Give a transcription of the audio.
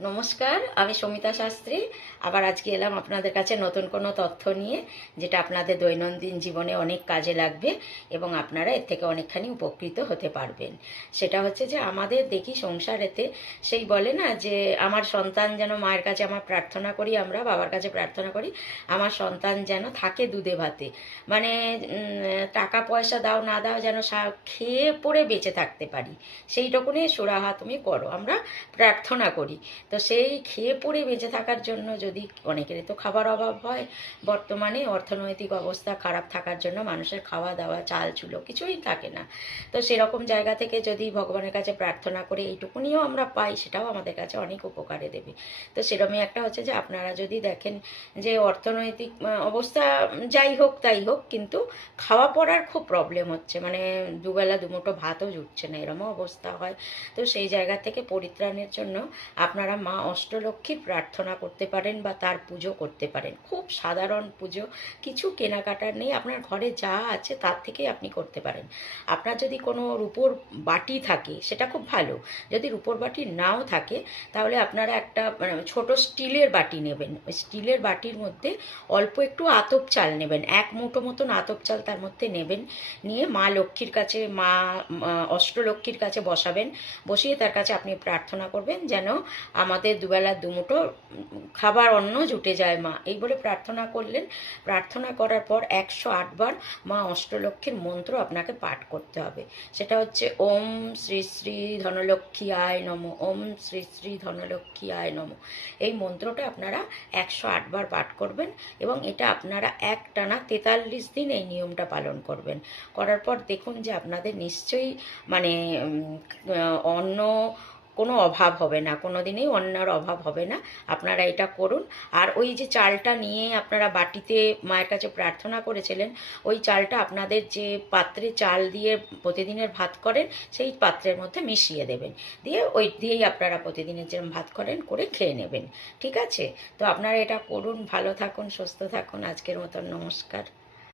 নমস্কার, আমি সমিতা শাস্ত্রী। আবার আজকে এলাম আপনাদের কাছে নতুন কোনো তথ্য নিয়ে, যেটা আপনাদের দৈনন্দিন জীবনে অনেক কাজে লাগবে এবং আপনারা এর থেকে অনেকখানি উপকৃত হতে পারবেন। সেটা হচ্ছে যে আমাদের দেখি সংসারেতে সেই বলে না যে আমার সন্তান যেন, মায়ের কাছে আমার প্রার্থনা করি, আমরা বাবার কাছে প্রার্থনা করি আমার সন্তান যেন থাকে দুধে ভাতে। মানে টাকা পয়সা দাও না দাও, যেন খেয়ে পরে বেঁচে থাকতে পারি, সেইটুকুনি সুরাহা তুমি করো, আমরা প্রার্থনা করি। তো সেই খেয়ে পরে বেঁচে থাকার জন্য, যদি অনেকেরই তো খাবার অভাব হয়, বর্তমানে অর্থনৈতিক অবস্থা খারাপ থাকার জন্য মানুষের খাওয়া দাওয়া চাল চুলো কিছুই থাকে না। তো সেরকম জায়গা থেকে যদি ভগবানের কাছে প্রার্থনা করে এইটুকুনিও আমরা পাই, সেটাও আমাদের কাছে অনেক উপকারে দেবে। তো সেরকমই একটা হচ্ছে যে আপনারা যদি দেখেন যে অর্থনৈতিক অবস্থা যাই হোক তাই হোক, কিন্তু খাওয়া পড়ার খুব প্রবলেম হচ্ছে, মানে দুবেলা দুমুঠো ভাতও জুটছে না, এরমও অবস্থা হয়। তো সেই জায়গা থেকে পরিত্রাণের জন্য আপনারা মা অষ্টলক্ষ্মীর প্রার্থনা করতে পারেন বা তার পুজো করতে পারেন। খুব সাধারণ পুজো, কিছু কেনাকাটার নেই, আপনার ঘরে যা আছে তার থেকেই আপনি করতে পারেন। আপনার যদি কোনো রূপোর বাটি থাকে সেটা খুব ভালো, যদি রূপোর বাটি নাও থাকে তাহলে আপনারা একটা ছোট স্টিলের বাটি নেবেন। ওই স্টিলের বাটির মধ্যে অল্প একটু আতপ চাল নেবেন, 1 মুঠো মতন আতপ চাল তার মধ্যে নেবেন। নিয়ে মা লক্ষ্মীর কাছে, মা অষ্টলক্ষ্মীর কাছে বসাবেন। বসিয়ে তার কাছে আপনি প্রার্থনা করবেন যেন আমাদের দুবেলা দুমুঠো খাবার অন্ন জুটে যায় মা, এই বলে প্রার্থনা করলেন। প্রার্থনা করার পর 108 বার মা অষ্টলক্ষ্মীর মন্ত্র আপনাকে পাঠ করতে হবে। সেটা হচ্ছে ওম শ্রী শ্রী ধনলক্ষ্মী আয় নম, ওম শ্রী শ্রী ধনলক্ষ্মী আয় নম। এই মন্ত্রটা আপনারা 108 বার পাঠ করবেন এবং এটা আপনারা একটানা 43 দিন এই নিয়মটা পালন করবেন। করার পর দেখুন যে আপনাদের নিশ্চয়ই মানে অন্ন কোনো অভাব হবে না, কোনো দিনই অন্যের অভাব হবে না। আপনারা এটা করুন। আর ওই যে চালটা নিয়ে আপনারা বাটিতে মায়ের কাছে প্রার্থনা করেছিলেন, ওই চালটা আপনাদের যে পাত্রে চাল দিয়ে প্রতিদিনের ভাত করেন সেই পাত্রের মধ্যে মিশিয়ে দেবেন, দিয়ে ওই দিয়েই আপনারা প্রতিদিনের যেরকম ভাত করেন করে খেয়ে নেবেন। ঠিক আছে? তো আপনারা এটা করুন, ভালো থাকুন, সুস্থ থাকুন। আজকের মতন নমস্কার।